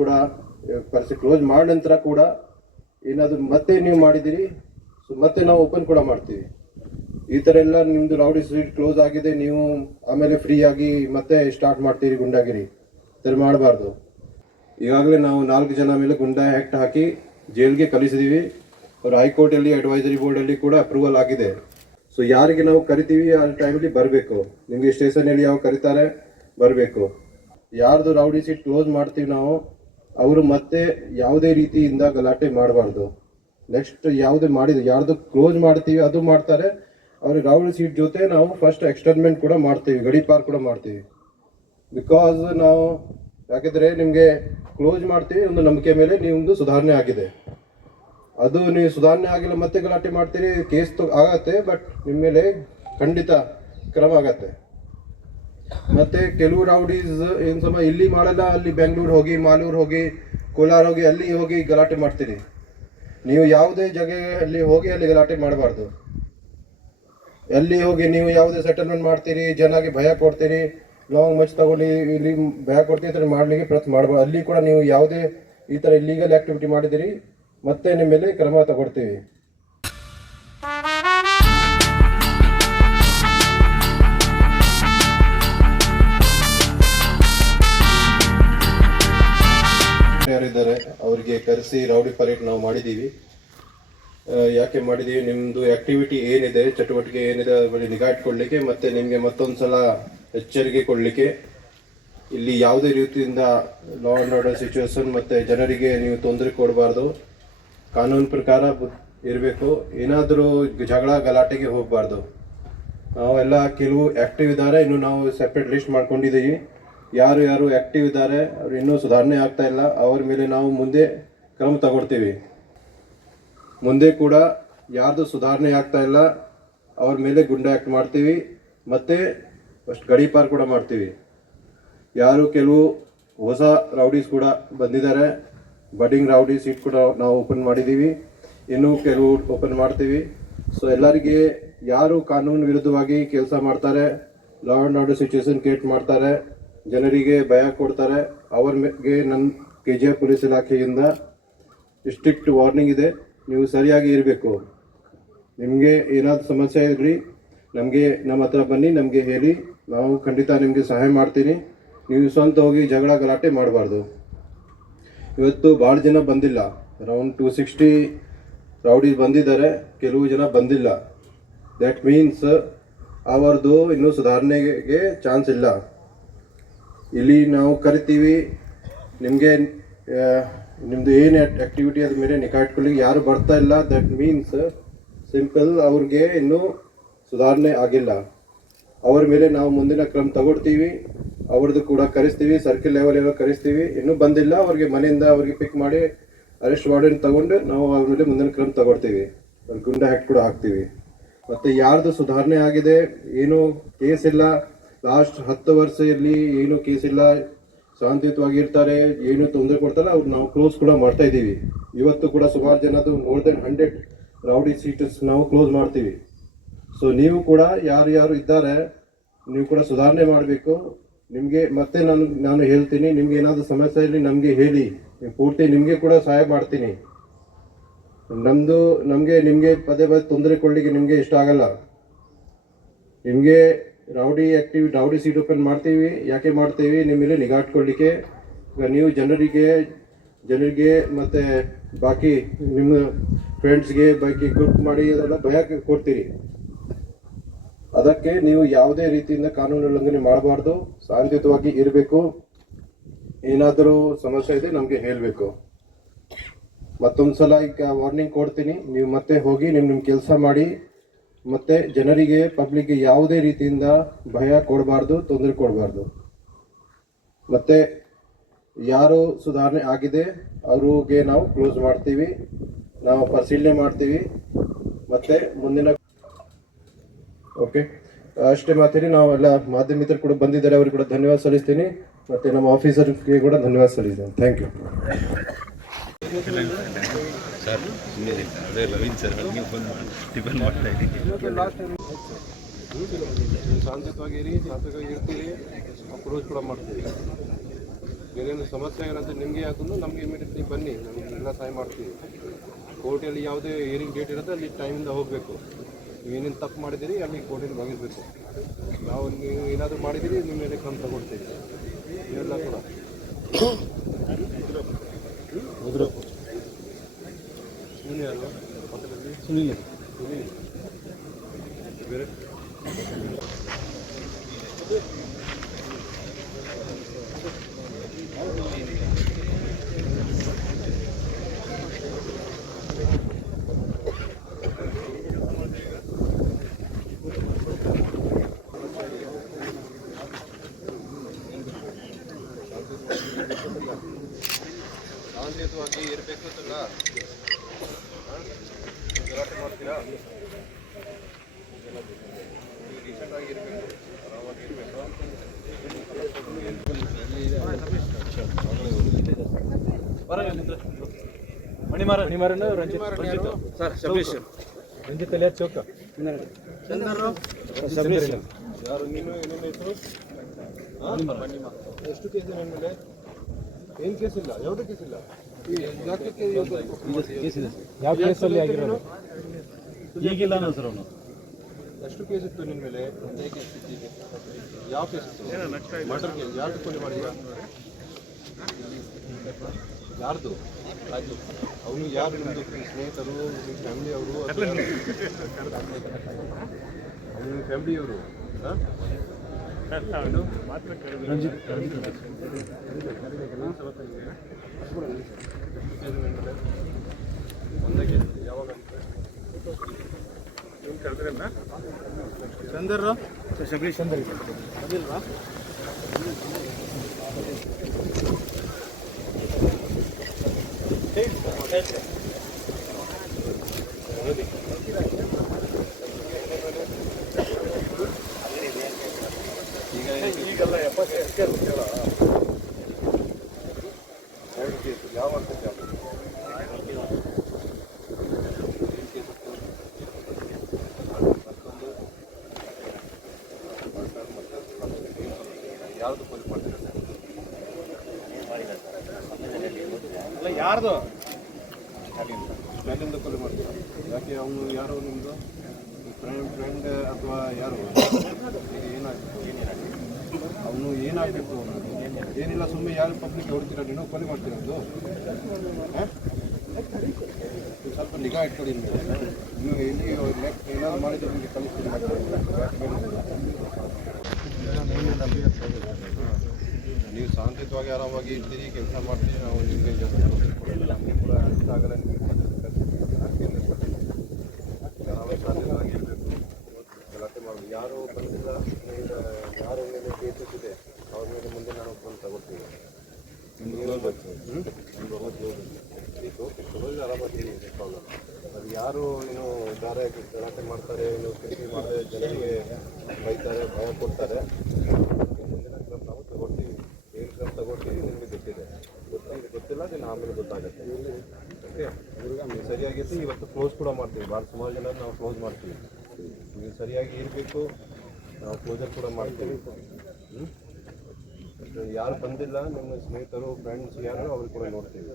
ಕೂಡ ಕ್ಲೋಸ್ ಮಾಡಿದ ನಂತರ ಕೂಡ ಏನಾದರೂ ಮತ್ತೆ ನೀವು ಮಾಡಿದ್ದೀರಿ ಮತ್ತೆ ನಾವು ಓಪನ್ ಕೂಡ ಮಾಡ್ತೀವಿ. ಈ ಥರ ಎಲ್ಲ ನಿಮ್ಮದು ರೌಡಿ ಶೀಟ್ ಕ್ಲೋಸ್ ಆಗಿದೆ, ನೀವು ಆಮೇಲೆ ಫ್ರೀ ಆಗಿ ಮತ್ತೆ ಸ್ಟಾರ್ಟ್ ಮಾಡ್ತೀರಿ ಗುಂಡಾಗಿರಿ, ಸರಿ ಮಾಡಬಾರ್ದು. ಈಗಾಗಲೇ ನಾವು 4 ಜನ ಮೇಲೆ ಗುಂಡಾ ಆ್ಯಕ್ಟ್ ಹಾಕಿ ಜೈಲ್ಗೆ ಕಳಿಸಿದ್ದೀವಿ. ಅವರು ಹೈಕೋರ್ಟಲ್ಲಿ ಅಡ್ವೈಸರಿ ಬೋರ್ಡಲ್ಲಿ ಕೂಡ ಅಪ್ರೂವಲ್ ಆಗಿದೆ. ಸೊ ಯಾರಿಗೆ ನಾವು ಕರಿತೀವಿ ಆ ಟೈಮಲ್ಲಿ ಬರಬೇಕು. ನಿಮಗೆ ಸ್ಟೇಷನಲ್ಲಿ ಯಾವ ಕರೀತಾರೆ ಬರಬೇಕು. ಯಾರ್ದು ರೌಡಿ ಸೀಟ್ ಕ್ಲೋಸ್ ಮಾಡ್ತೀವಿ ನಾವು, ಅವರು ಮತ್ತೆ ಯಾವುದೇ ರೀತಿಯಿಂದ ಗಲಾಟೆ ಮಾಡಬಾರ್ದು. ನೆಕ್ಸ್ಟ್ ಯಾವುದು ಯಾರ್ದು ಕ್ಲೋಸ್ ಮಾಡ್ತೀವಿ ಅದು ಮಾಡ್ತಾರೆ, ಅವ್ರಿಗೆ ರೌಡಿ ಸೀಟ್ ಜೊತೆ ನಾವು ಫಸ್ಟ್ ಎಕ್ಸ್ಟರ್ಮೆಂಟ್ ಕೂಡ ಮಾಡ್ತೀವಿ, ಗಡೀಪಾರ್ ಕೂಡ ಮಾಡ್ತೀವಿ. ಬಿಕಾಸ್ ನಾವು ಯಾಕೆಂದರೆ ನಿಮಗೆ ಕ್ಲೋಸ್ ಮಾಡ್ತೀವಿ ಒಂದು ನಂಬಿಕೆ ಮೇಲೆ ನಿಮ್ಮದು ಸುಧಾರಣೆ ಆಗಿದೆ. ಅದು ನೀವು ಸುಧಾರಣೆ ಆಗಿಲ್ಲ ಮತ್ತೆ ಗಲಾಟೆ ಮಾಡ್ತೀರಿ, ಕೇಸ್ ಆಗತ್ತೆ, ಬಟ್ ನಿಮ್ಮ ಮೇಲೆ ಖಂಡಿತ ಕ್ರಮ ಆಗತ್ತೆ. ಮತ್ತೆ ಕೆಲವು ರೌಡೀಸ್ ಏನು ಇಲ್ಲಿ ಮಾಡಲ್ಲ, ಅಲ್ಲಿ ಬೆಂಗಳೂರು ಹೋಗಿ, ಮಾಲೂರು ಹೋಗಿ, ಕೋಲಾರ ಹೋಗಿ, ಅಲ್ಲಿ ಹೋಗಿ ಗಲಾಟೆ ಮಾಡ್ತೀರಿ. ನೀವು ಯಾವುದೇ ಜಾಗದಲ್ಲಿ ಹೋಗಿ ಅಲ್ಲಿ ಗಲಾಟೆ ಮಾಡಬಾರ್ದು. ಎಲ್ಲಿ ಹೋಗಿ ನೀವು ಯಾವುದೇ ಸೆಟಲ್ಮೆಂಟ್ ಮಾಡ್ತೀರಿ, ಜನಗೆ ಭಯ ಕೊಡ್ತೀರಿ, ಲಾಂಗ್ ಮಚ್ ತಗೊಳ್ಳಿ, ಇಲ್ಲಿ ಭಯ ಕೊಡ್ತೀವಿ ಈ ಥರ ಮಾಡಲಿಕ್ಕೆ ಪ್ರಯತ್ನ ಮಾಡಬಾರ್ದು. ಅಲ್ಲಿ ಕೂಡ ನೀವು ಯಾವುದೇ ಈ ಥರ ಇಲ್ಲೀಗಲ್ ಆ್ಯಕ್ಟಿವಿಟಿ ಮಾಡಿದಿರಿ ಮತ್ತೆ ನಿಮ್ಮ ಮೇಲೆ ಕ್ರಮ ತಗೊಳ್ತೀವಿ. ಯಾರಿದ್ದಾರೆ ಅವರಿಗೆ ಕರೆಸಿ ರೌಡಿ ಪರೇಡ್ ನಾವು ಮಾಡಿದ್ದೀವಿ. ಯಾಕೆ ಮಾಡಿದ್ದೀವಿ, ನಿಮ್ಮದು ಆ್ಯಕ್ಟಿವಿಟಿ ಏನಿದೆ, ಚಟುವಟಿಕೆ ಏನಿದೆ ಅದ್ರ ಬಗ್ಗೆ ನಿಗಾ ಇಟ್ಕೊಳ್ಳಿಕ್ಕೆ, ಮತ್ತು ನಿಮಗೆ ಮತ್ತೊಂದು ಸಲ ಎಚ್ಚರಿಕೆ ಕೊಡಲಿಕ್ಕೆ. ಇಲ್ಲಿ ಯಾವುದೇ ರೀತಿಯಿಂದ ಲಾ ಆ್ಯಂಡ್ ಆರ್ಡರ್ ಸಿಚುವೇಶನ್ ಮತ್ತು ಜನರಿಗೆ ನೀವು ತೊಂದರೆ ಕೊಡಬಾರ್ದು, ಕಾನೂನು ಪ್ರಕಾರ ಇರಬೇಕು. ಏನಾದರೂ ಜಗಳ ಗಲಾಟೆಗೆ ಹೋಗಬಾರ್ದು. ನಾವೆಲ್ಲ ಕೆಲವು ಆ್ಯಕ್ಟಿವ್ ಇದ್ದಾರೆ, ಇನ್ನು ನಾವು ಸೆಪ್ರೇಟ್ ಲಿಸ್ಟ್ ಮಾಡ್ಕೊಂಡಿದ್ದೀವಿ. ಯಾರು ಆ್ಯಕ್ಟಿವ್ ಇದ್ದಾರೆ ಅವ್ರು ಇನ್ನೂ ಸುಧಾರಣೆ ಆಗ್ತಾ ಇಲ್ಲ, ಅವ್ರ ಮೇಲೆ ನಾವು ಮುಂದೆ ಕ್ರಮ ತಗೊಳ್ತೀವಿ. ಮುಂದೆ ಕೂಡ ಯಾರ್ದು ಸುಧಾರಣೆ ಆಗ್ತಾ ಇಲ್ಲ ಅವ್ರ ಮೇಲೆ ಗುಂಡಾ ಆ್ಯಕ್ಟ್ ಮಾಡ್ತೀವಿ, ಮತ್ತು ಫಸ್ಟ್ ಗಡೀಪಾರ್ ಕೂಡ ಮಾಡ್ತೀವಿ. ಕೆಲವು ಹೊಸ ರೌಡೀಸ್ ಕೂಡ ಬಂದಿದ್ದಾರೆ, ಬಡ್ಡಿಂಗ್ ರೌಡಿ ಸೀಟ್ ಕೂಡ ನಾವು ಓಪನ್ ಮಾಡಿದ್ದೀವಿ, ಇನ್ನೂ ಕೆಲವು ಓಪನ್ ಮಾಡ್ತೀವಿ. ಸೊ ಎಲ್ಲರಿಗೆ ಯಾರು ಕಾನೂನು ವಿರುದ್ಧವಾಗಿ ಕೆಲಸ ಮಾಡ್ತಾರೆ, law and order situation create ಮಾಡ್ತಾರೆ, ಜನರಿಗೆ ಭಯ ಕೊಡ್ತಾರೆ, ಅವ್ರಿಗೆ ನನ್ನ KGF ಪೊಲೀಸ್ ಇಲಾಖೆಯಿಂದ ಸ್ಟ್ರಿಕ್ಟ್ ವಾರ್ನಿಂಗ್ ಇದೆ. ನೀವು ಸರಿಯಾಗಿ ಇರಬೇಕು. ನಿಮಗೆ ಏನಾದರೂ ಸಮಸ್ಯೆ ಇದ್ರಿ ನಮ್ಮ ಹತ್ರ ಬನ್ನಿ, ನಮಗೆ ಹೇಳಿ, ನಾವು ಖಂಡಿತ ನಿಮಗೆ ಸಹಾಯ ಮಾಡ್ತೀನಿ. ನೀವು ಸ್ವಂತ ಹೋಗಿ ಜಗಳ ಗಲಾಟೆ ಮಾಡಬಾರ್ದು. ಇವತ್ತು ಭಾಳ ಜನ ಬಂದಿಲ್ಲ, ಅರೌಂಡ್ 260 ರೌಡೀಸ್ ಬಂದಿದ್ದಾರೆ, ಕೆಲವು ಜನ ಬಂದಿಲ್ಲ. ದ್ಯಾಟ್ ಮೀನ್ಸ್ ಅವರದು ಇನ್ನೂ ಸುಧಾರಣೆಗೆ ಚಾನ್ಸ್ ಇಲ್ಲ. ಇಲ್ಲಿ ನಾವು ಕರಿತೀವಿ, ನಿಮ್ಮದು ಏನು ಆ್ಯಕ್ಟಿವಿಟಿ ಅದ್ರ ಮೇಲೆ ನಿಗಾ ಇಟ್ಕೊಳ್ಳಿ. ಯಾರು ಬರ್ತಾ ಇಲ್ಲ, ದಟ್ ಮೀನ್ಸ್ ಸಿಂಪಲ್ ಅವ್ರಿಗೆ ಇನ್ನೂ ಸುಧಾರಣೆ ಆಗಿಲ್ಲ. ಅವ್ರ ಮೇಲೆ ನಾವು ಮುಂದಿನ ಕ್ರಮ ತಗೊಳ್ತೀವಿ. ಅವ್ರದ್ದು ಕೂಡ ಕರೆಸ್ತೀವಿ, ಸರ್ಕಲ್ ಲೆವೆಲ್ ಕರೆಸ್ತೀವಿ. ಇನ್ನೂ ಬಂದಿಲ್ಲ ಅವ್ರಿಗೆ ಮನೆಯಿಂದ ಅವ್ರಿಗೆ ಪಿಕ್ ಮಾಡಿ ಅರೆಸ್ಟ್ ವಾರ್ಡನ್ ತಗೊಂಡು ನಾವು ಅವ್ರ ಮೇಲೆ ಮುಂದಿನ ಕ್ರಮ ತಗೊಳ್ತೀವಿ. ಗುಂಡಾ ಆ್ಯಕ್ಟ್ ಕೂಡ ಹಾಕ್ತೀವಿ. ಮತ್ತು ಯಾರ್ದು ಸುಧಾರಣೆ ಆಗಿದೆ, ಏನೂ ಕೇಸ್ ಇಲ್ಲ, ಲಾಸ್ಟ್ 10 ವರ್ಷದಲ್ಲಿ ಏನೂ ಕೇಸ್ ಇಲ್ಲ, ಶಾಂತಿಯುತವಾಗಿರ್ತಾರೆ, ಏನು ತೊಂದರೆ ಕೊಡ್ತಾರೆ, ಅವ್ರು ನಾವು ಕ್ಲೋಸ್ ಕೂಡ ಮಾಡ್ತಾ ಇದ್ದೀವಿ. ಇವತ್ತು ಕೂಡ ಸುಮಾರು ಜನದು ಮೋರ್ ದೆನ್ 100 ರೌಡಿ ಸೀಟ್ಸ್ ನಾವು ಕ್ಲೋಸ್ ಮಾಡ್ತೀವಿ. ಸೊ ನೀವು ಕೂಡ ಯಾರು ಇದ್ದಾರೆ, ನೀವು ಕೂಡ ಸುಧಾರಣೆ ಮಾಡಬೇಕು. ನಿಮಗೆ ಮತ್ತೆ ನಾನು ಹೇಳ್ತೀನಿ, ನಿಮ್ಗೆ ಏನಾದರೂ ಸಮಸ್ಯೆ ಇರಲಿ ನಮಗೆ ಹೇಳಿ, ಪೂರ್ತಿ ನಿಮಗೆ ಕೂಡ ಸಹಾಯ ಮಾಡ್ತೀನಿ. ನಿಮಗೆ ಪದೇ ತೊಂದರೆ ಕೊಡಲಿಕ್ಕೆ ನಿಮಗೆ ಇಷ್ಟ ಆಗಲ್ಲ. ನಿಮಗೆ ರೌಡಿ ಸೀಟ್ ಓಪನ್ ಮಾಡ್ತೀವಿ. ಯಾಕೆ ಮಾಡ್ತೀವಿ, ನಿಮ್ಮ ಮೇಲೆ ನಿಗಾ ಇಟ್ಕೊಳ್ಳಿಕ್ಕೆ. ಈಗ ನೀವು ಜನರಿಗೆ ಮತ್ತು ಬಾಕಿ ನಿಮ್ಮ ಫ್ರೆಂಡ್ಸ್ಗೆ ಬಾಕಿ ಗ್ರೂಪ್ ಮಾಡಿ ಅದೆಲ್ಲ ಭಯ ಕೊಡ್ತೀರಿ. ಅದಕ್ಕೆ ನೀವು ಯಾವುದೇ ರೀತಿಯಿಂದ ಕಾನೂನು ಉಲ್ಲಂಘನೆ ಮಾಡಬಾರ್ದು, ಶಾಂತಿಯುತವಾಗಿ ಇರಬೇಕು. ಏನಾದರೂ ಸಮಸ್ಯೆ ಇದೆ ನಮಗೆ ಹೇಳಬೇಕು. ಮತ್ತೊಂದು ಸಲ ಈಗ ವಾರ್ನಿಂಗ್ ಕೊಡ್ತೀನಿ, ನೀವು ಮತ್ತೆ ಹೋಗಿ ನಿಮ್ಮ ಕೆಲಸ ಮಾಡಿ. ಮತ್ತು ಜನರಿಗೆ ಪಬ್ಲಿಕ್ಗೆ ಯಾವುದೇ ರೀತಿಯಿಂದ ಭಯ ಕೊಡಬಾರ್ದು, ತೊಂದರೆ ಕೊಡಬಾರ್ದು. ಮತ್ತು ಯಾರು ಸುಧಾರಣೆ ಆಗಿದೆ ಅವ್ರಿಗೆ ನಾವು ಕ್ಲೋಸ್ ಮಾಡ್ತೀವಿ, ನಾವು ಪರಿಶೀಲನೆ ಮಾಡ್ತೀವಿ. ಮತ್ತು ಮುಂದಿನ ಓಕೆ ಅಷ್ಟೇ ಮಾತೀನಿ. ನಾವೆಲ್ಲ ಮಾಧ್ಯಮ ಮಿತ್ರರು ಕೂಡ ಬಂದಿದ್ದಾರೆ, ಅವ್ರಿಗೆ ಕೂಡ ಧನ್ಯವಾದ ಸಲ್ಲಿಸ್ತೀನಿ. ಮತ್ತು ನಮ್ಮ ಆಫೀಸರ್ಗೆ ಕೂಡ ಧನ್ಯವಾದ ಸಲ್ಲಿಸ್ತೀನಿ. Thank you sir. ಅದೇ ರವೀಂದ್ರ ಸರ್ ನೀವು ಫೋನ್ ಟಿಫನ್ ಮಾಡ್ತಾ ಇದ್ದೀನಿ. ಶಾಂತಿಯುತವಾಗಿ ಇರ್ತೀರಿ, ಅಪ್ರೋಚ್ ಕೂಡ ಮಾಡ್ತೀವಿ. ಏನೇನು ಸಮಸ್ಯೆ ಆಗಿರೋದು ನಿಮಗೆ ಯಾಕಂದ್ರೆ ನಮಗೆ ಇಮಿಡಿಯೇಟ್ಲಿ ಬನ್ನಿ, ನಮಗೆ ಎಲ್ಲ ಸಹಾಯ ಮಾಡ್ತೀವಿ. ಕೋರ್ಟಲ್ಲಿ ಯಾವುದೇ ಹಿಯರಿಂಗ್ ಡೇಟ್ ಇರುತ್ತೆ ಅಲ್ಲಿ ಟೈಮಿಂದ ಹೋಗಬೇಕು. ಏನೇನು ತಪ್ಪು ಮಾಡಿದ್ದೀರಿ ಅಲ್ಲಿ ಕೋರ್ಟಲ್ಲಿ ಬಗೆಹರಿಸಬೇಕು. ನಾವು ನೀವು ಏನಾದರೂ ಮಾಡಿದ್ದೀರಿ ನಿಮ್ಮ ಮೇಲೆ ಕ್ರಮ ತಗೊಳ್ತೀವಿ ಇವೆಲ್ಲ ಕೂಡ. ಸುನಿಲ್ ಯಾರು ಪಕ್ಕದಲ್ಲಿ? ಸುನಿಲ್ ಬೇರೆ ಶಾಂತಿಯುತವಾಗಿ ಇರಬೇಕು ಅಂತಲ್ಲ, ಗಲಾಟೆ ಮಾಡ್ತೀರಾ? ರೀಸೆಂಟ್ ಆಗಿ ಇರಬೇಕು, ಆರಾಮಾಗಿ ಇರಬೇಕು. ರಂಜಿತ್ ಅಲಿಯಾ ಚೌಕ. ಯಾರು ನಿಮ್ಮ ಹೆಸರು? ಎಷ್ಟು ಕೇಸ್ ಇದೆ ನಿಮ್ಮ ಮೇಲೆ? ಏನು ಕೇಸ್ ಇಲ್ಲ? ಯಾವುದೇ ಕೇಸ್ ಇಲ್ಲ? ಯಾವ ಕೇಸಲ್ಲಿ ಆಗಿರೋದು? ಈಗಿಲ್ಲ ಅನ್ನೋ ಸರ್ ಅವನು. ಎಷ್ಟು ಕೇಸ್ ಇತ್ತು ನಿಮ್ಮ ಮೇಲೆ? ಯಾವ ಕೇಸ್ ಇತ್ತು? Murder case. ಯಾರ್ದು ಕೊಲೆ ಮಾಡಿದ? ಯಾರ್ದು? ಆಯ್ತು, ಅವನು ಯಾರು? ನಿಮ್ಮದು ಸ್ನೇಹಿತರು, ನಿಮ್ಮ ಫ್ಯಾಮಿಲಿಯವರು? ಅವನು ಫ್ಯಾಮಿಲಿಯವರು? ಹಾಂ, ರಂಜಿತ್ ಒಂದೇ ಕೇಸ್. ಯಾವಾಗ ಚಂದ್ರ ಶಬರೀಶ್ ಚಂದ್ರ ಅದಿಲ್ವಾ? ಈಗೆಲ್ಲ 70 ಎರಡು ಕೇಸು. ಯಾವ ಅರ್ಥಕ್ಕೆ ಯಾವುದು? ಯಾರ್ದು ಕೊಲೆ ಮಾಡ್ತಾರೆ? ಯಾರ್ದು? ಮೇಲಿಂದ ಕೊಲೆ ಮಾಡ್ತೀರಾ? ಯಾಕೆ? ಅವನು ಯಾರು ನಿಮ್ಮದು ಫ್ರೆಂಡ್ ಅಥವಾ ಯಾರು? ಏನಾಗಿತ್ತು? ಅವನು ಏನಾಗಬೇಕು? ಏನಿಲ್ಲ, ಸುಮ್ಮನೆ ಯಾರು ಪಬ್ಲಿಕ್ ಹೊಡ್ತೀರಾ? ನೀನು ಕೊಲೆ ಮಾಡ್ತೀರದು? ಸ್ವಲ್ಪ ನಿಗಾ ಇಟ್ಕೊಳ್ಳಿ. ನೀವು ಎಲ್ಲಿ ಏನಾದ್ರು ಮಾಡಿದ್ರೆ ನಿಮಗೆ ಕಲಿಸ್ತೀನಿ. ನೀವು ಶಾಂತಿಯುತವಾಗಿ ಆರಾಮಾಗಿ ಇರ್ತೀರಿ, ಕೆಲಸ ಮಾಡ್ತೀರಿ, ನಾವು ನಿಮಗೆ ಜಾಸ್ತಿ ಕೊಡೋಲ್ಲ. ನಮಗೆ ಕೂಡ ಇಷ್ಟ ಆಗಲ್ಲ. ನಿಮಗೆ ಆರಾಮಾಗಿ ಶಾಂತಿಯುತವಾಗಿ ಇರಬೇಕು, ಗಲಾಟೆ ಮಾಡಬೇಕು. ಯಾರು ಬಂದಿಲ್ಲ, ಯಾರ ಮೇಲೆ ಕೇಸಿದೆ ಅವ್ರ ಮೇಲೆ ಮುಂದೆ ನಾವು ಕ್ರಮ ತಗೊಳ್ತೀವಿ. ಆರಾಮಾಗಿ ಪ್ರಾಬ್ಲಮ್. ಅದು ಯಾರು ಏನು ಇದ್ದಾರೆ, ಗಲಾಟೆ ಮಾಡ್ತಾರೆ, ಏನು ಕಿರಿಕಿರಿ ಮಾಡಿದ್ರೆ ಜನರಿಗೆ ಬೈತಾರೆ, ಭಯ ಕೊಡ್ತಾರೆ, ಮುಂದಿನ ಕ್ರಮ ನಾವು ತಗೊಳ್ತೀವಿ. ಏನು ಕ್ರಮ ತಗೊಳ್ತೀವಿ ನಿಮಗೆ ಗೊತ್ತಿಲ್ಲ, ಅದನ್ನು ಆಮೇಲೆ ಗೊತ್ತಾಗುತ್ತೆ. ಓಕೆ, ನೀವು ಸರಿಯಾಗಿತ್ತು. ಇವತ್ತು ಕ್ಲೋಸ್ ಕೂಡ ಮಾಡ್ತೀವಿ. ಭಾಳ ಸುಮಾರು ಜನ ನಾವು ಕ್ಲೋಸ್ ಮಾಡ್ತೀವಿ. ನೀವು ಸರಿಯಾಗಿ ಇರಬೇಕು, ನಾವು ಕ್ಲೋಸರ್ ಕೂಡ ಮಾಡ್ತೀವಿ. ಯಾರು ಬಂದಿಲ್ಲ, ನಿಮ್ಮ ಸ್ನೇಹಿತರು, ಫ್ರೆಂಡ್ಸ್ ಯಾರು, ಅವ್ರಿಗೆ ಕೂಡ ನೋಡ್ತೀವಿ.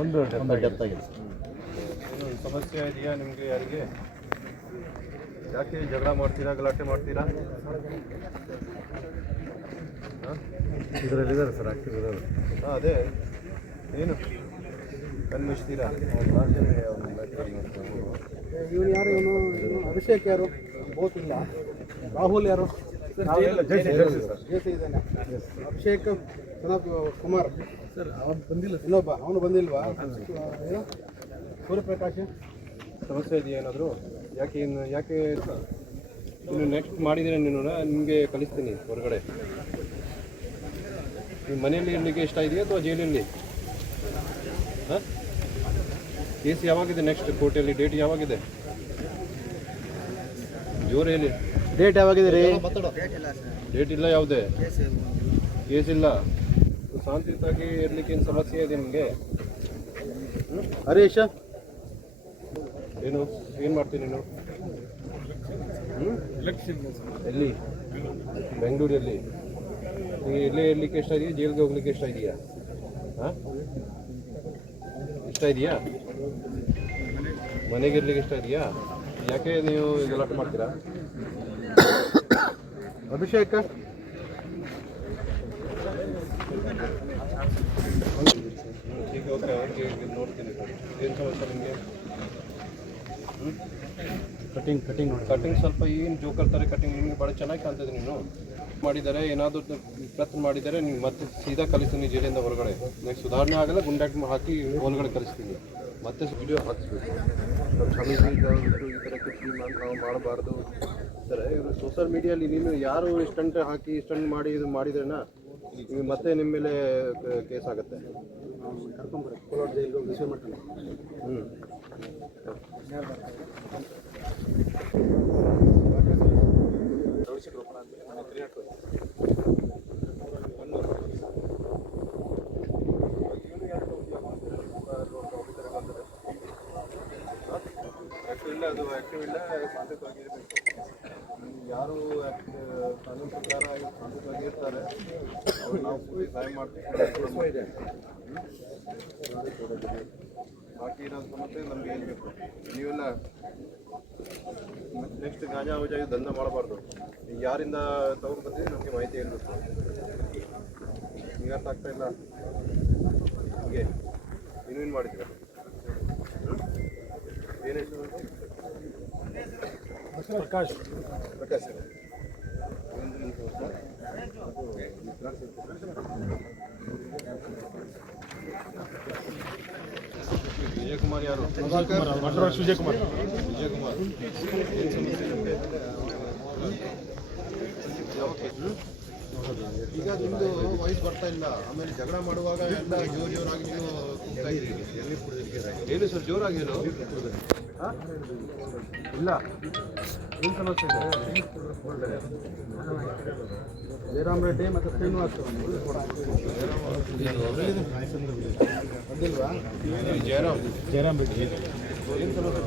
ಒಂದು ಡೆಪ್ತ್ ಆಗಿದೆ. ಏನು ಸಮಸ್ಯೆ ಇದೆಯಾ ನಿಮಗೆ? ಯಾರಿಗೆ? ಯಾಕೆ ಜಗಳ ಮಾಡ್ತೀರಾ, ಗಲಾಟೆ ಮಾಡ್ತೀರಾ? ಇದರಲ್ಲಿದ್ದಾರೆ ಸರ್, ಆಕ್ಟಿವ್ ಇರೋದು. ಹಾಂ, ಅದೇ ಏನು ಕನ್ವಿಸ್ತೀರಾ? ಇವನು ಯಾರು? ಇವನು ಅಭಿಷೇಕ್ ಯಾರು? ಬೋತ್ ಇಲ್ಲ. ರಾಹುಲ್ ಯಾರು? ಜೇಸಿ ಇದ್ದಾನೆ. ಅಭಿಷೇಕ್ ಕುಮಾರ್ ಸರ್ ಅವನು ಬಂದಿಲ್ಲ. ಇನ್ನೊಬ್ಬ ಅವನು ಬಂದಿಲ್ವಾ? ಏನು ಸೂರ್ಯಪ್ರಕಾಶ್? ಸಮಸ್ಯೆ ಇದೆಯಾ ಏನಾದರೂ? ಯಾಕೆ ಯಾಕೆ ಇನ್ನು ನೆಕ್ಸ್ಟ್ ಮಾಡಿದರೆ ನೀನು ನಿಮಗೆ ಕಲಿಸ್ತೀನಿ ಹೊರಗಡೆ. ನಿಮ್ಮ ಮನೆಯಲ್ಲಿ ಇರಲಿಕ್ಕೆ ಇಷ್ಟ ಇದೆಯಾ ಅಥವಾ ಜೈಲಲ್ಲಿ? ಹಾಂ, ಕೇಸ್ ಯಾವಾಗಿದೆ? ನೆಕ್ಸ್ಟ್ ಕೋರ್ಟಲ್ಲಿ ಡೇಟ್ ಯಾವಾಗಿದೆ? ಜೋರು ಹೇಳಿ. ಡೇಟ್ ಯಾವಾಗಿದೆ ರೀ? ಡೇಟ್ ಇಲ್ಲ. ಯಾವುದೇ ಕೇಸ್ ಇಲ್ಲ. ಶಾಂತಿಯುತವಾಗಿ ಇರಲಿಕ್ಕೆ ಏನು ಸಮಸ್ಯೆ ಇದೆ ನಿಮಗೆ? ಹರೀಶ್ ಏನು ಮಾಡ್ತೀನಿ ನೀನು? ಎಲ್ಲಿ? ಬೆಂಗಳೂರಲ್ಲಿ ಈಗ ಇಲ್ಲೇ ಇರ್ಲಿಕ್ಕೆ ಇಷ್ಟ ಇದೆಯಾ, ಜೈಲಿಗೆ ಹೋಗ್ಲಿಕ್ಕೆ ಇಷ್ಟ ಇದೆಯಾ? ಹಾಂ, ಇಷ್ಟ ಇದೆಯಾ? ಮನೆಗೆ ಇರ್ಲಿಕ್ಕೆ ಇಷ್ಟ ಇದೆಯಾ? ಯಾಕೆ ನೀವು ಗಲಾಟೆ ಮಾಡ್ತೀರಾ? ಅಭಿಷೇಕ ಈಗ ಓಕೆ, ನೋಡ್ತೀನಿ. ಏನು ಸಮಸ್ಯೆ ನಿಮಗೆ? ಕಟಿಂಗ್ ಸ್ವಲ್ಪ ಏನು ಜೋಕರ್ ಥರ ಕಟಿಂಗ್ ನಿಮಗೆ ಭಾಳ ಚೆನ್ನಾಗಿ ಕಾಣ್ತದೆ. ನೀನು ಮಾಡಿದ್ದಾರೆ, ಏನಾದರೂ ಪ್ರಯತ್ನ ಮಾಡಿದ್ದಾರೆ, ನೀವು ಮತ್ತೆ ಸೀದಾ ಕಲಿಸ್ತೀನಿ ಜೈಲಿಂದ ಹೊರಗಡೆ. ನೆಕ್ಸ್ಟ್ ಸುಧಾರಣೆ ಆಗಲ್ಲ, ಗುಂಡಾಟ ಹಾಕಿ ಹೊರಗಡೆ ಕಲಿಸ್ತೀನಿ. ಮತ್ತೆ ವಿಡಿಯೋ ಹಾಕಿಸ್ಬೇಕು. ಕ್ಷಮಿಸಿ, ಈ ಥರ ಕಿಟ್ಟಿ ನಾವು ಮಾಡಬಾರ್ದು ಸರ್. ಇವರು ಸೋಷಿಯಲ್ ಮೀಡಿಯಲ್ಲಿ ನೀನು ಯಾರು ಸ್ಟಂಟ್ ಹಾಕಿ ಸ್ಟಂಟ್ ಮಾಡಿ ಇದು ಮಾಡಿದ್ರೇನ ಮತ್ತೆ ನಿಮ್ಮ ಮೇಲೆ ಕೇಸ್ ಆಗುತ್ತೆ. ಕರ್ಕೊಂಬರ್ರಿ ಕೋಲಾರ ಜೈಲಿಗೆ ಹೋಗಿ ವಿಷಯ ಮಾಡ್ತಾನೆ. ಇಲ್ಲ, ಅದು ಆ್ಯಕ್ಟಿವ್ ಇಲ್ಲ, ಶಾಂತವಾಗಿರಬೇಕು. ಯಾರು ಕಾನೂನು ಪ್ರಕಾರ ಶಾಂತವಾಗಿ ಇರ್ತಾರೆ ಅವ್ರು ನಾವು ಸಹಾಯ ಮಾಡ್ತೀವಿ. ಬಾಕಿ ಇರೋದು ಸಮಸ್ಯೆ ನಮಗೆ ಏನು ಬೇಕು. ನೀವೆಲ್ಲ ನೆಕ್ಸ್ಟ್ ಗಾಂಜಾ ಔಜಾಗಿ ದಂಧ ಮಾಡಬಾರ್ದು. ಈಗ ಯಾರಿಂದ ತಗೊಂಡ್ಬಂದಿದೆ ನಮಗೆ ಮಾಹಿತಿ ಇರಬೇಕು. ಈಗ ಅರ್ಥ ಆಗ್ತಾ ಇಲ್ಲ ಹೀಗೆ ಇನ್ನೇನು ಮಾಡಿದ್ದೀರ? ಏನು ಹೆಸರು? ಪ್ರಕಾಶ್. ವಿಜಯಕುಮಾರ್ ಯಾರು? ವಿಜಯಕುಮಾರ್. ಏನು ಸಮಸ್ಯೆ ನಿಮಗೆ? ಈಗ ನಿಮ್ಮದು ವಾಯ್ಸ್ ಬರ್ತಾ ಇಲ್ಲ. ಆಮೇಲೆ ಜಗಳ ಮಾಡುವಾಗ ಎಲ್ಲ ಜೋರಾಗಿ ನೀವು ಕೂಗ್ತಾ ಇದ್ದೀರಿ. ಏನು ಸರ್ ಜೋರಾಗಿ? ಏನು ಇಲ್ಲ, ಏನು ಸಮಸ್ಯೆ ಇದೆ? ಜಯರಾಮ್ ರೆಡ್ಡಿ ಮತ್ತು ಶ್ರೀನಿವಾಸ್ ಬಂದಿಲ್ವಾ? ಜಯರಾಮ್ ರೆಡ್ಡಿ ಏನು ಸಮಸ್ಯೆ?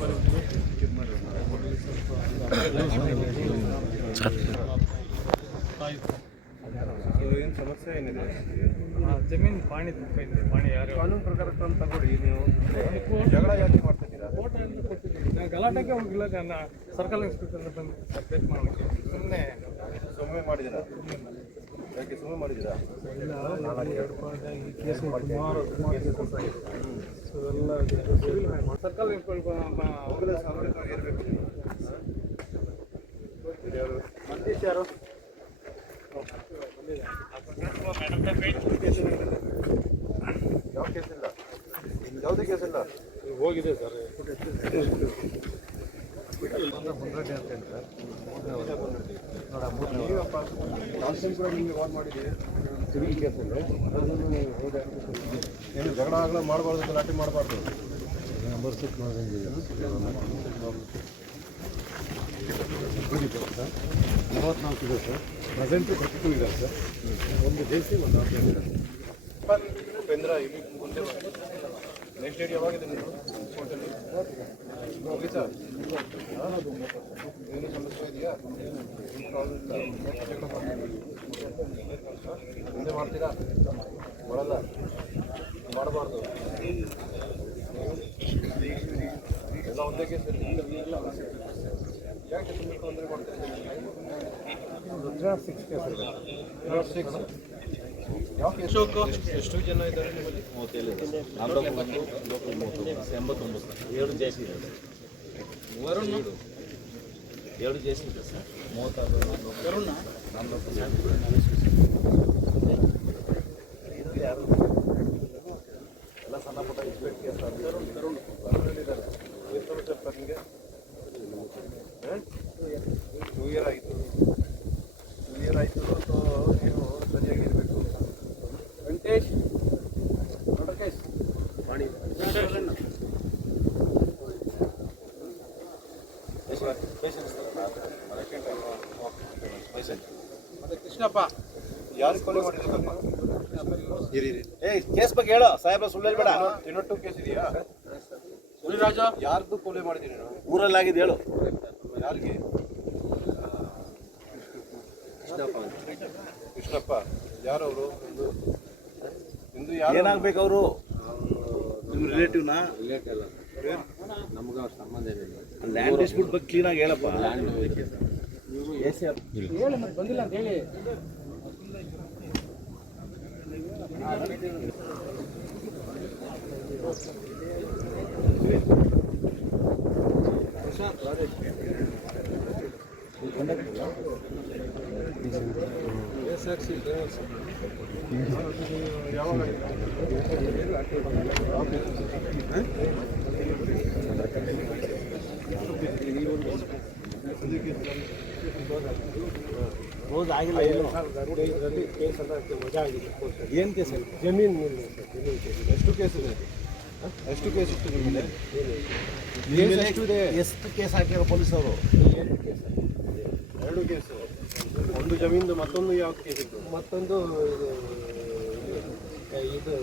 ಏನು ಸಮಸ್ಯೆ ಏನಿದೆ? ಜಮೀನು ಪಾಣಿ ಪಾಣಿ ಯಾರು ಕಾನೂನು ಪ್ರಕಾರ ತಗೊಳ್ಳಿ. ನೀವು ಜಗಳ ಯಾಕೆ ಮಾಡ್ತಿದ್ದೀರಾ? ಗಲಾಟೆಗೆ ಹೋಗಿಲ್ಲ, ಸರ್ಕಲ್ ಇನ್ಸ್ಪೆಕ್ಟರ್ ಬಂದು ಭೇಟಿ ಮಾಡೋಕ್ಕೆ ಸುಮ್ಮನೆ ಮಾಡಿದ್ದೀರಾ? ಯಾಕೆ ಸುಮ್ಮನೆ ಮಾಡಿದ್ದೀರಾ? ಕೇಸ್ ಸುಮಾರು ಸರ್ಕಲ್ ಇರಬೇಕು. ಮಂದೀಶ್ ಯಾರು? ಯಾವ ಕೇಸ್ ಇಲ್ಲ, ಯಾವುದೇ ಕೇಸ್ ಇಲ್ಲ. ಹೋಗಿದೆ ಸರ್. ನಿಮಗೆ ಕಾಲ್ ಮಾಡಿದ್ದೀವಿ ಸಿವಿಲ್ ಕೇಸಲ್ಲಿ. ಏನು ಜಗಳ ಆಗಲ ಮಾಡಬಾರ್ದು, ಗಲಾಟೆ ಮಾಡಬಾರ್ದು. ನಂಬರ್ ಸಿಕ್ ಮಾಡಿದಂಗೆ 44 ಇದೆ ಸರ್. ಪ್ರೆಸೆಂಟ್ 32 ಇದೆ ಸರ್. ಒಂದು ಜೇಸಿ ಒಂದು ಉಪೇಂದ್ರ ಇಲ್ಲಿ ಮುಂದೆ ನೆಕ್ಸ್ಟ್ ಡೇಟ್ ಯಾವಾಗಿದೆ ನೀವು ಕೋರ್ಟಲ್ಲಿ? ಹೋಗಿ ಸರ್. ಏನು ಸಮಸ್ಯೆ ಇದೆಯಾ? ಮುಂದೆ ಮಾಡ್ತೀರಾ? ಮಾಡಲ್ಲ, ಮಾಡಬಾರ್ದು. ಎಲ್ಲ ಒಂದೇ ಕೇಸ್ ಯಾಕೆ ಸುಮ್ಮನೆ ತೊಂದರೆ ಮಾಡ್ತೀರಿ? 6 ಕೇಸ್ ಇದೆ. 6 ಯಾವ ಕೇಸ್? ಎಷ್ಟು ಜನ ಇದ್ದಾರೆ ನಿಮ್ಮಲ್ಲಿ? 7 ಜೇಸಿ ಇದೆ ಸರ್. 7 ಜೇಸಿ ಇದೆ ಸರ್. 36 ಯಾರು ಎಲ್ಲ ಸಣ್ಣ ಪುಟ್ಟ ಇನ್ಸ್ಪೆಕ್ಟ್ ಕೇಸ್ ಕರುಣಿದ್ದಾರೆ. ಏನು ಸಮಸ್ಯೆ ಸರ್ ನಿಮಗೆ? 2 ಇಯರ್ ಆಯಿತು. 2 ಇಯರ್ ಆಯಿತು. ನೀವು ಸರಿಯಾಗಿರಬೇಕು. ವೆಂಕಟೇಶ್ ನೋಡಕೇಶ್ ಮಾಡಿ ಮತ್ತೆ ಕೃಷ್ಣಪ್ಪ ಯಾರು ಕೊಲೆ ಮಾಡಿದ್ರು? ಕೇಸ್ ಬಗ್ಗೆ ಹೇಳೋ ಸಾಹೇಬ್ರ, ಸುಳ್ಳು ಹೇಳ್ಬೇಡ. ಇನ್ನೊಟ್ಟು ಕೇಸ್ ಇದೆಯಾ? ಹುಲಿರಾಜ ಯಾರ್ದು ಕೊಲೆ ಮಾಡಿದ್ದೀನಿ ನಾನು? ಊರಲ್ಲಾಗಿದ್ದು ಹೇಳು. ಯಾರಿಗೆ? ಕೃಷ್ಣಪ್ಪ ಯಾರವರು? ನಿಮ್ದು ಯಾರು? ಏನಾಗ್ಬೇಕು ಅವರು? ನಿಮ್ಮ ರಿಲೇಟಿವ್ನಾ? ನಮ್ಗೆ ಅವ್ರ ಸಂಬಂಧ ಏನಿಲ್ಲ. ಲ್ಯಾಂಡ್ ಡಿಸ್ಪ್ಯೂಟ್ ಬಗ್ಗೆ ಕ್ಲೀನಾಗಿ ಹೇಳಪ್ಪ. ಹೇಳಿ ಮತ್ತೆ ಬಂದಿಲ್ಲ ಅಂತ ಹೇಳಿ. ರೋಸ್ ಆಗಿಲ್ಲ. ಇದರಲ್ಲಿ ಕೇಸ್ ಎಲ್ಲ ಮಜಾ ಆಗಿದೆ. ಏನು ಕೇಸ್? ಜಮೀನು ಕೇಸ್. ಎಷ್ಟು ಕೇಸ್ ಇದೆ? ಎಷ್ಟು ಕೇಸ್ ಇತ್ತು ನಿಮಗೆ? ಎಷ್ಟು ಕೇಸ್ ಹಾಕಿರೋ ಪೊಲೀಸವರು? 2 ಕೇಸು. ಒಂದು ಜಮೀನ್ದು, ಮತ್ತೊಂದು ಯಾವ ಕೇಸ್ ಇತ್ತು? ಮತ್ತೊಂದು ಇದು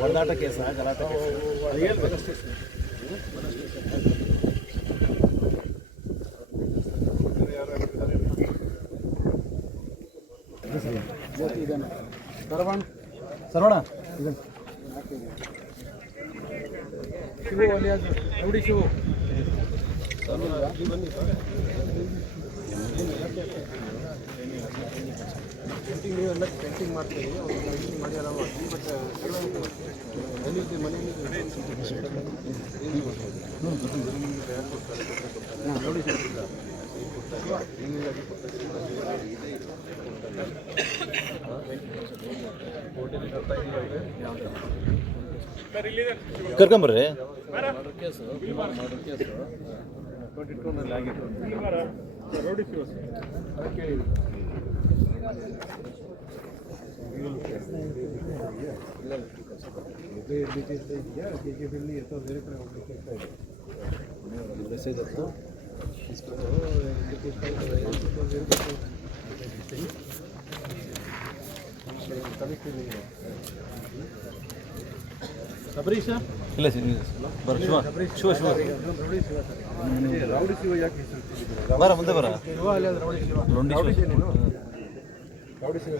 ಹೊಡೆದಾಟ ಕೇಸ, ಗಲಾಟೆ ಕೇಸ? ಹೇಳ್ಬೇಕಷ್ಟೇ. Saravana Shivu alias rowdy Shivu. Painting ನೀವೆಲ್ಲ ಪೇಂಟಿಂಗ್ ಮಾಡ್ತೀವಿ. ಅವ್ರು ಪೇಂಟಿಂಗ್ ಮಾಡಿ ಎಲ್ಲ ಮಾಡ್ತೀವಿ. ಬಟ್ ಎಲ್ಲಿರ್ತೀವಿ ಮನೆಯಲ್ಲಿ ನೋಡಿ ಕರ್ಕೊಂಬರ್ರಿ. ಕೇಸು 22ನಲ್ಲಿ ಆಗಿತ್ತು. ಅದಕ್ಕೆ ಮೆಸೇಜ್ ಇತ್ತು ಸಬರೀಶ ಇಲ್ಲ ಬರ ಶಿವ ಶಿವ ಶಿವ ರೌಡಿ ಶಿವ ಯಾಕೆ ಹೆಸರು? ಬರ ಮುಂದೆ ಬರ. Shiva alias rowdy Shiva. Rowdy Shiva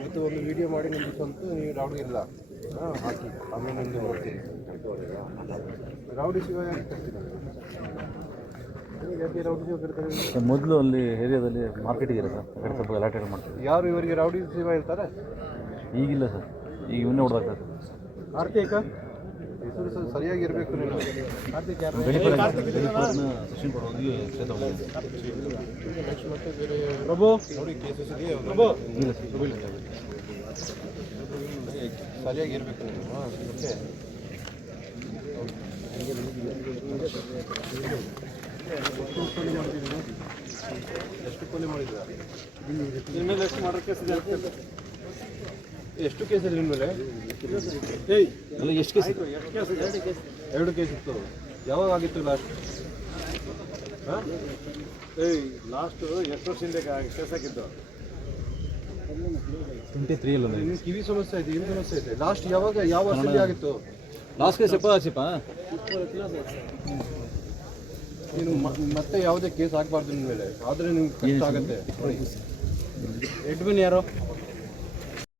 ಇವತ್ತು ಒಂದು ವಿಡಿಯೋ ಮಾಡಿ ನಿಮ್ಗೆ ಸ್ವಂತ ನೀವು ರೌಡಿ ಇಲ್ಲ ಹಾಕಿ ಆಮೇಲೆ ನಿಮ್ದು ನೋಡ್ತೀರಿ. ರೌಡಿ ಶಿವ ಯಾಕೆ ಕರ್ತೀರಿ? ಯಾಕೆ ರೌಡಿ ಶಿವ ಕರ್ತಾರೆ? ಮೊದಲು ಅಲ್ಲಿ ಏರಿಯಾದಲ್ಲಿ ಮಾರ್ಕೆಟಿಗೆ ಇರೋ ಸರ್, ಸ್ವಲ್ಪ ಗಲಾಟೆ ಮಾಡ್ತೀವಿ. ಯಾರು ಇವರಿಗೆ ರೌಡಿ ಶಿವ ಹೇಳ್ತಾರೆ? ಈಗಿಲ್ಲ ಸರ್, ಈಗ ಇವನ್ನೇ ಹೊಡೆದಾಗ್ತದೆ. ಕಾರ್ತಿಕ ಹೆಸರು ಸರಿಯಾಗಿರ್ಬೇಕು. ನೀವು ಕಾರ್ತಿಕ್ ಯಾರು? ಸಚಿನ್ ಕೊಡೋದಿಗೆ ಕ್ಷೇತ್ರ ಮತ್ತೆ ಬೇರೆ ಪ್ರಭು ನೋಡಿ ಕೇಸಸ್ ಇದೆಯಾ? ಪ್ರಭು ಸರಿಯಾಗಿರ್ಬೇಕು ನೀವು. ಓಕೆ. ಎಷ್ಟು ಕೊಲೆ ಮಾಡಿದ್ರ? ನಿಮ್ಮೇಲೆ ಎಷ್ಟು ಮರ್ಡರ್ ಕೇಸ್ ಇದೆ? ಎಷ್ಟು ಕೇಸಲ್ಲಿ ನಿಮ್ಮ ಮೇಲೆ? ಅಲ್ಲ ಎಷ್ಟು ಕೇಸ್? 2 ಕೇಸ್ ಇತ್ತು. ಯಾವಾಗ ಆಗಿತ್ತು ಲಾಸ್ಟ್? ಲಾಸ್ಟ್ ಎಷ್ಟು ವರ್ಷದಿಂದ ಕೇಸ್ ಹಾಕಿದ್ದು? 23 ಅಲ್ಲ ನಿಮ್ಗೆ ಕಿವಿ ಸಮಸ್ಯೆ ಆಯ್ತು, ಏನು ಸಮಸ್ಯೆ ಐತೆ? ಲಾಸ್ಟ್ ಯಾವಾಗ, ಯಾವ ವರ್ಷದಲ್ಲಿ ಆಗಿತ್ತು ಲಾಸ್ಟ್ ಕೇಸ್ ಎಪ್ಪ ಆಚಿಪ್ಪ? ನೀನು ಮತ್ತೆ ಯಾವುದೇ ಕೇಸ್ ಹಾಕಬಾರ್ದು ನಿಮ್ಮ ಮೇಲೆ, ಆದರೆ ನಿಮ್ಗೆ ಕಷ್ಟ ಆಗುತ್ತೆ. ಎಡ್ಮಿನ್ ಯಾರು?